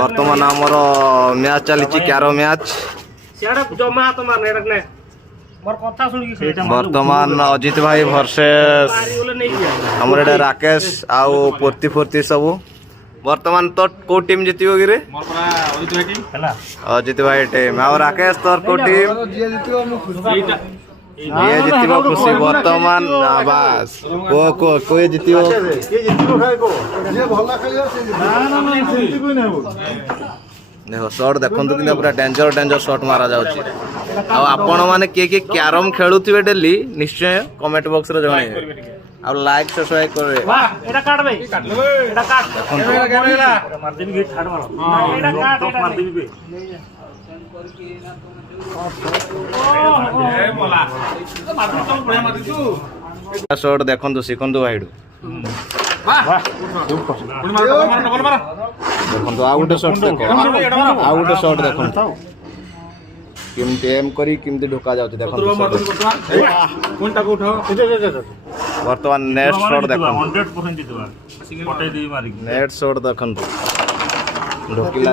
बर्तमान आमर मैच चली क्यारो मैच बर्तमान अजित भाई वर्सेस हमर एटा राकेश आउ पोर्ती फोर्ती सब बर्तमान तो को टीम जीतियो गिरे अजित भाई टीम आउ राकेश तोर को टीम ये जितिबो खुशी बर्तमान बस को जितिबो देखो शॉट देखंतु कि पूरा डेंजर शॉट मारा जाउची आ आपण माने के कैरम खेलुथिबे डेली निश्चय कमेंट बॉक्स रे जणाई आ लाइक सब्सक्राइब करे वाह एटा काट भाई एटा काट मार देबी गेट छाड़ मारो एटा काट मार देबी बे शॉट देखंतु सिकंदु भाईडू देखो आ गोटे शॉट देखो आ गोटे शॉट देखो केमती एम करी केमती ढोका जाउची देखो वर्तमान नेट शॉट देखो 100% दितबा पटे दी मारी नेट शॉट देखो ढोकिला